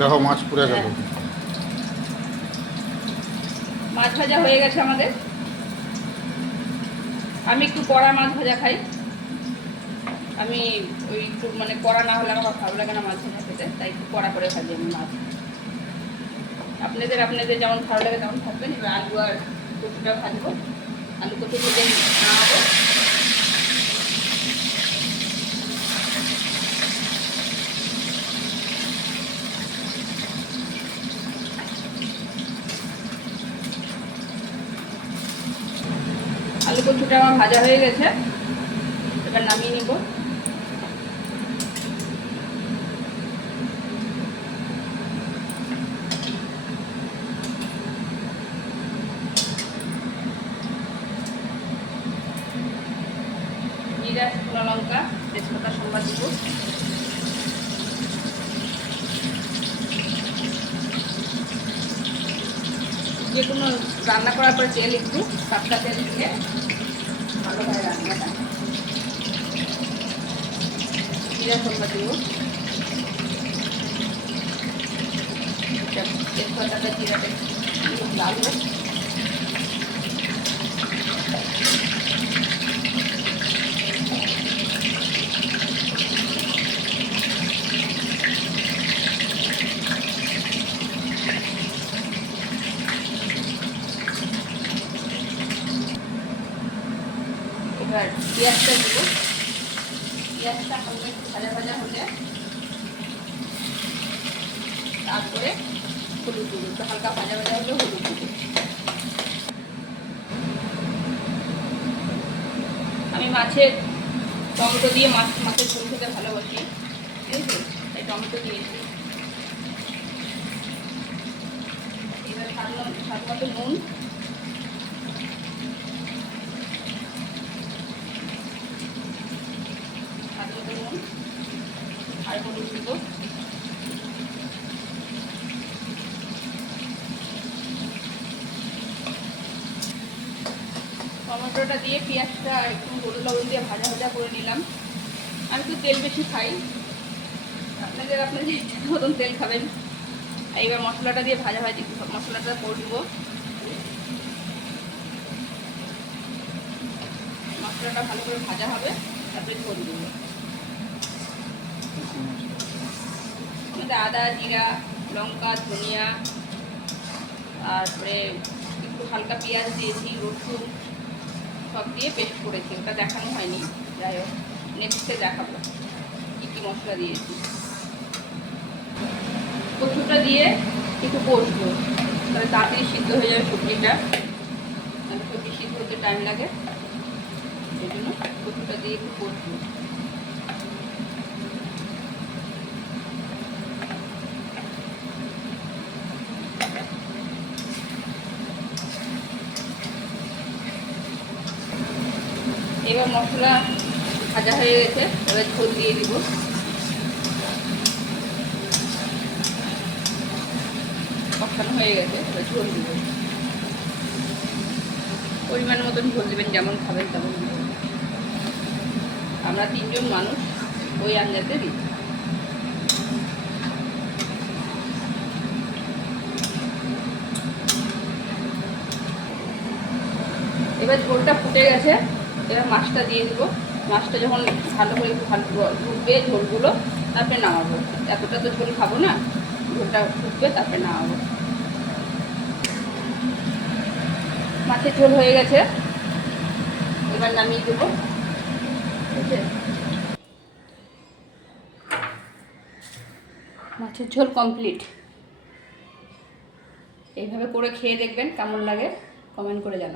দেখো মাছ পুড়ে গেল। মাছ ভাজা হয়ে গেছে আমাদের। আমি একটু কড়া মাছ ভাজা খাই। আমি ওই একটু মানে কড়া না হলে আমার ভালো লাগে না মাছ ভাজা খেতে, তাই একটু কড়া করে ভাজি আমি মাছ। আপনাদের যেমন ভালো লাগে তেমন ভাজবেন। এবার আলু আর কচুটা ভাজবো। আলু কচু ভেজে নামাবো। আলু কচুটা আমার ভাজা হয়ে গেছে, এবার নামিয়ে নিব। জিরা, শুকনো লঙ্কা, তেজপাতা সম্বাদ দিব। যে কোনো রান্না করার পরে তেল একটু সাতটা তেল দিয়ে ভালো হয় রান্নাটা। জিরা সম্বাদ দিব। তেজপাতাটা জিরাটা লাল হোক। এবার পেঁয়াজটা দিব। পেঁয়াজটা হালকা একটু ভাজা ভাজা হলে তারপরে হলুদ দিব। একটু হালকা ভাজা ভাজা হলে হলুদ দিব। আমি মাছের টমেটো দিয়ে মাছের ঝোল খেতে ভালোবাসি, ঠিক আছে, তাই টমেটো দিয়েছি। এবার স্বাদ মতো নুন, আর হলুদ দিব। টমেটোটা দিয়ে পেঁয়াজটা একটু হলুদ লবণ দিয়ে ভাজা ভাজা করে নিলাম। আমি তো তেল বেশি খাই, আপনাদের ইচ্ছা মতন তেল খাবেন। এইবার মশলাটা দিয়ে ভাজা ভাজি মশলাটা করব। মশলাটা ভালো করে ভাজা হবে, তারপরে ঝোল দেবো। আদা, জিরা, লঙ্কা, ধনিয়া, তারপরে একটু হালকা পেঁয়াজ দিয়েছি, রসুন সব দিয়ে পেস্ট করেছি। ওটা দেখানো হয়নি, যাই হোক নেক্সটে দেখাবো কী কী মশলা দিয়েছি। কচুটা দিয়ে একটু কষবো, তাহলে তাড়াতাড়ি সিদ্ধ হয়ে যাবে সবজিটা। সবজি সিদ্ধ হতে টাইম লাগে, সেই জন্য কচুটা দিয়ে একটু কষবো। এবার মশলা ভাজা হয়ে গেছে, এবার ঝোল দিয়ে দিব। কষানো হয়ে গেছে, এবার ঝোল দিব। পরিমাণ মতন ঝোল দেবেন, যেমন খাবেন তেমন দেবেন। আমরা 3 জন মানুষ, ওই আঞ্জাতে দিই। এবার ঝোলটা ফুটে গেছে, এবার মাছটা দিয়ে দেবো। মাছটা যখন ভালো করে একটু ভালো ফুটবে ঝোলগুলো, তারপরে নামাবো। এতটা তো ঝোল খাবো না, ঝোলটা ফুটবে তারপরে নামাবো। মাছের ঝোল হয়ে গেছে, এবার নামিয়ে দেবো। ঠিক আছে, মাছের ঝোল কমপ্লিট। এইভাবে করে খেয়ে দেখবেন কেমন লাগে, কমেন্ট করে জানাবেন।